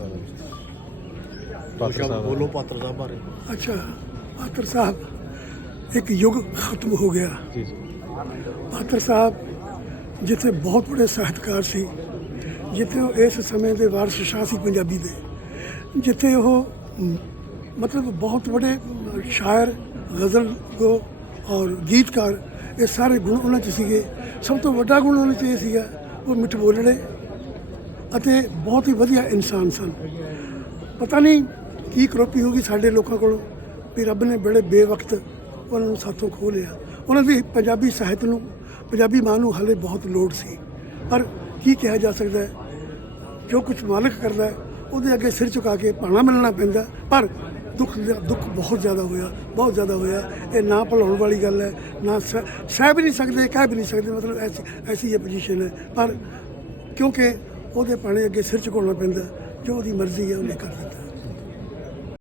ਸਾਹਿਬ ਪਾਤਰ ਸਾਹਿਬ ਬੋਲੋ ਪਾਤਰ ਸਾਹਿਬ ਬਾਰੇ ਅੱਛਾ ਪਾਤਰ ਸਾਹਿਬ ਇੱਕ ਯੁੱਗ ਖਤਮ ਹੋ ਗਿਆ ਜੀ ਜੀ ਪਾਤਰ ਸਾਹਿਬ ਜਿੱਥੇ ਬਹੁਤ بڑے ਸਾਹਿਤਕਾਰ ਸੀ ਜਿੱਥੇ ਉਹ ਇਸ ਸਮੇਂ ਦੇ ਵਾਰਸ ਸ਼ਾਹ ਸੀ ਪੰਜਾਬੀ ਦੇ ਜਿੱਥੇ ਉਹ ਮਤਲਬ ਬਹੁਤ بڑے ਸ਼ਾਇਰ ਗਜ਼ਲ ਕੋ ਔਰ ਗੀਤਕਾਰ ਇਹ ਸਾਰੇ ਗੁਣ ਉਹਨਾਂ 'ਚ ਸੀਗੇ ਸਭ ਤੋਂ ਵੱਡਾ ਗੁਣ ਉਹਨਾਂ 'ਚ ਇਹ ਸੀਗਾ ਉਹ ਮਿੱਠ ਬੋਲਣੇ ਅਤੇ ਬਹੁਤ ਹੀ ਵਧੀਆ ਇਨਸਾਨ ਸਨ ਪਤਾ ਨਹੀਂ ਕੀ ਕਰੋਪੀ ਹੋ ਗਈ ਸਾਡੇ ਲੋਕਾਂ ਕੋਲ ਵੀ ਰੱਬ ਨੇ ਬੜੇ ਬੇਵਕਤ ਉਹਨਾਂ ਨੂੰ ਸਾਥੋਂ ਖੋ ਲਿਆ ਉਹਨਾਂ ਦੀ ਪੰਜਾਬੀ ਸਾਹਿਤ ਨੂੰ ਪੰਜਾਬੀ ਮਾਂ ਨੂੰ ਹਲੇ ਬਹੁਤ ਲੋੜ ਸੀ ਪਰ ਕੀ ਕਿਹਾ ਜਾ ਸਕਦਾ ਹੈ ਜੋ ਕੁਝ ਮਾਲਕ ਕਰਦਾ ਹੈ ਉਹਦੇ ਅੱਗੇ ਸਿਰ ਝੁਕਾ ਕੇ ਪਾਣਾ ਮਿਲਣਾ ਪੈਂਦਾ ਪਰ ਦੁੱਖ ਦੁੱਖ ਬਹੁਤ ਜ਼ਿਆਦਾ ਹੋਇਆ ਬਹੁਤ ਜ਼ਿਆਦਾ ਹੋਇਆ ਇਹ ਨਾ ਭਲਾਉਣ ਵਾਲੀ ਗੱਲ ਹੈ ਨਾ ਸਹਿ ਵੀ ਨਹੀਂ ਸਕਦੇ ਕਹਿ ਵੀ ਨਹੀਂ ਸਕਦੇ ਮਤਲਬ ਐਸੀ ਐਸੀ ਇਹ ਪੋਜੀਸ਼ਨ ਹੈ ਪਰ ਕਿਉਂਕਿ ਉਹਦੇ ਪਾਣੇ ਅੱਗੇ ਸਿਰ ਕੋਲਣਾ ਪੈਂਦਾ ਜੋ ਉਹਦੀ ਮਰਜ਼ੀ ਹੈ ਉਹਨੇ ਕਰ ਦਿੱਤਾ